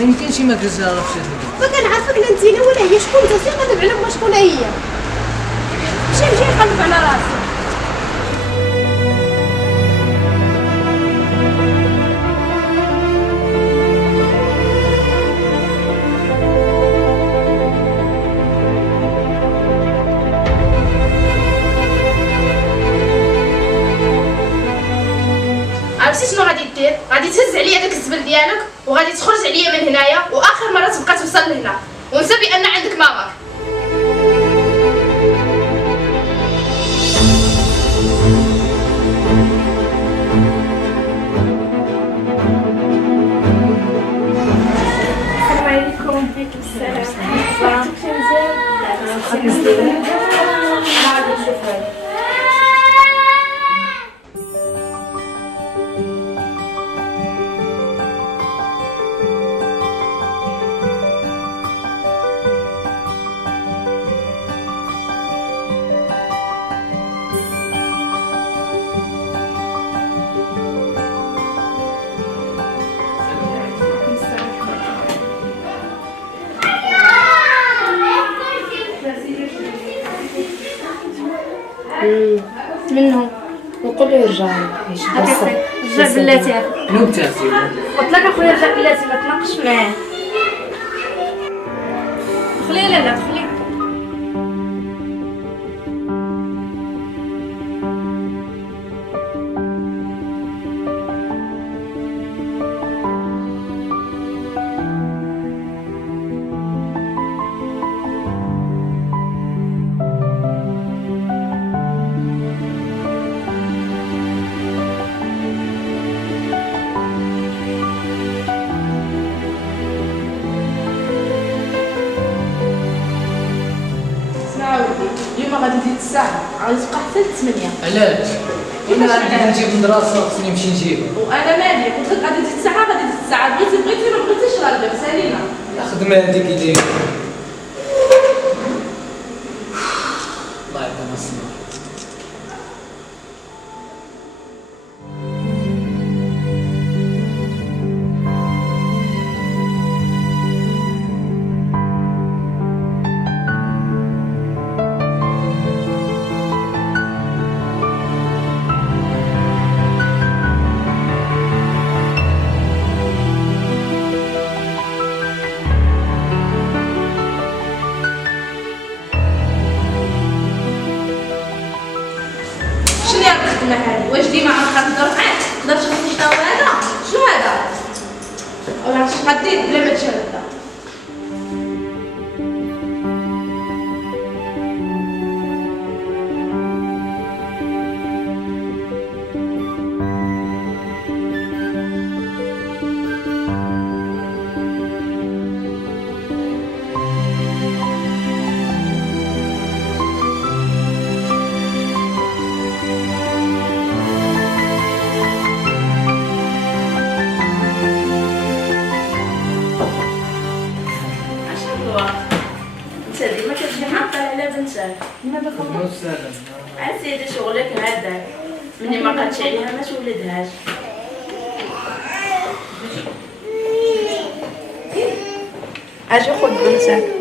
ما يمكنش ما كنعرفش هاد البنت. ما كنعرفك لا انت ولا هي، شكون انت؟ سير قلب على ما شكون هي. مشي قلب على راسك. عرفتي شنو غادي دير؟ غادي تهز عليا داك الزبل ديالك وغادي تخرج عليا من هنايا، واخر مره تبقى توصل لهنا ونسى بان عندك ماماك. السلام عليكم. وعليكم السلام. صباحك مزيان؟ غادي نشوفها. منهم وقول له يرجع رجع بلاتي. شنو بتعرفي؟ قلت لك اخويا رجع بلاتي، ما تناقش معاه. دخلي لالا دخلي. اليوم غادي تزيد الساعه، غادي تبقى حتى 8. علاش؟ انا عندي نجيب المدرسه خصني نمشي نجيبها. وانا مالي، قلت لك غادي تزيد الساعه غادي تزيد الساعه، بغيتي ما بغيتيش راه دابا سالينا. الخدمه هذيك اللي الله يعطينا الصبر. شنو هي الخدمه هذه؟ واش ديما غنبقى نهضر معاك؟ تقدر تشوفني شنو هو هذا؟ شنو هذا؟ ولا عرفتي شنو غدير بلا ما تشهد. انت ديما كتجي معطل على بنتك. لماذا خلصت؟ اسيدي شغلك هذاك، مني ما قادش عليها ما تولدهاش. اجي خذ بنتك.